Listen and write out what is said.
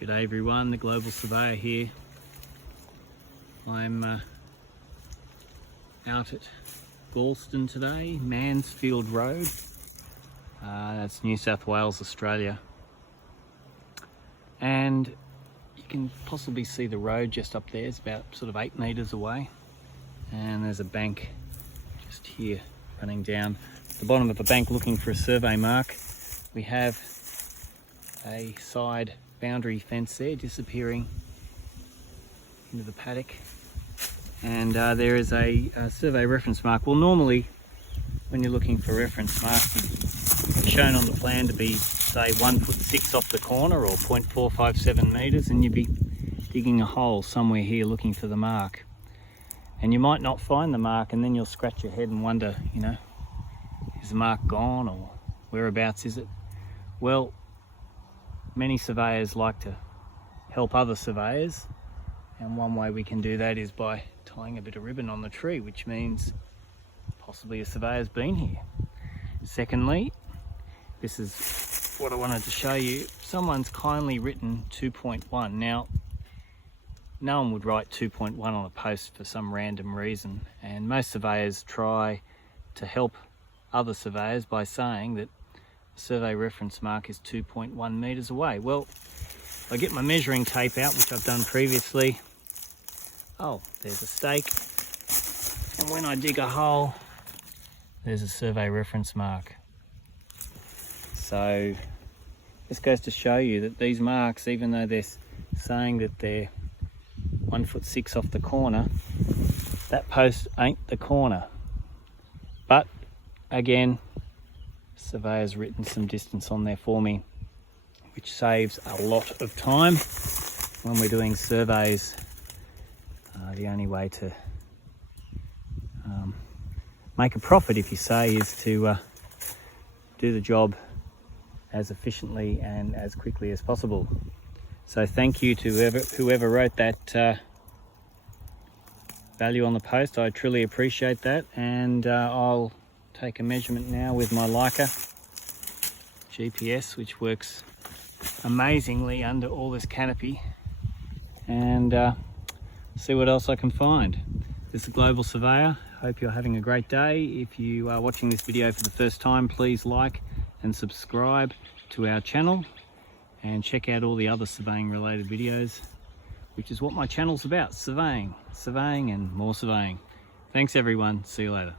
G'day everyone, the Global Surveyor here. I'm out at Galston today, Mansfield Road. That's New South Wales, Australia. And you can possibly see the road just up there. It's about sort of 8 metres away. And there's a bank just here running down the bottom of the bank looking for a survey mark. We have a side boundary fence there disappearing into the paddock, and there is a survey reference mark. Well, normally when you're looking for reference marks, it's shown on the plan to be say 1'6" off the corner or 0.457 metres, and you'd be digging a hole somewhere here looking for the mark, and you might not find the mark, and then you'll scratch your head and wonder, you know, is the mark gone or whereabouts is it? Well, many surveyors like to help other surveyors, and one way we can do that is by tying a bit of ribbon on the tree, which means possibly a surveyor's been here. Secondly, this is what I wanted to show you. Someone's kindly written 2.1. Now, no one would write 2.1 on a post for some random reason, and most surveyors try to help other surveyors by saying that survey reference mark is 2.1 metres away. Well, I get my measuring tape out, which I've done previously. Oh, there's a stake, and when I dig a hole, there's a survey reference mark. So this goes to show you that these marks, even though they're saying that they're 1'6" off the corner, that post ain't the corner. But again, surveyor's written some distance on there for me, which saves a lot of time when we're doing surveys. The only way to make a profit, if you say, is to do the job as efficiently and as quickly as possible. So thank you to whoever wrote that value on the post. I truly appreciate that, and I'll take a measurement now with my Leica GPS, which works amazingly under all this canopy, and see what else I can find. This is a Global Surveyor. Hope you're having a great day. If you are watching this video for the first time, please like and subscribe to our channel, and check out all the other surveying related videos, which is what my channel's about: surveying and more surveying. Thanks everyone, see you later.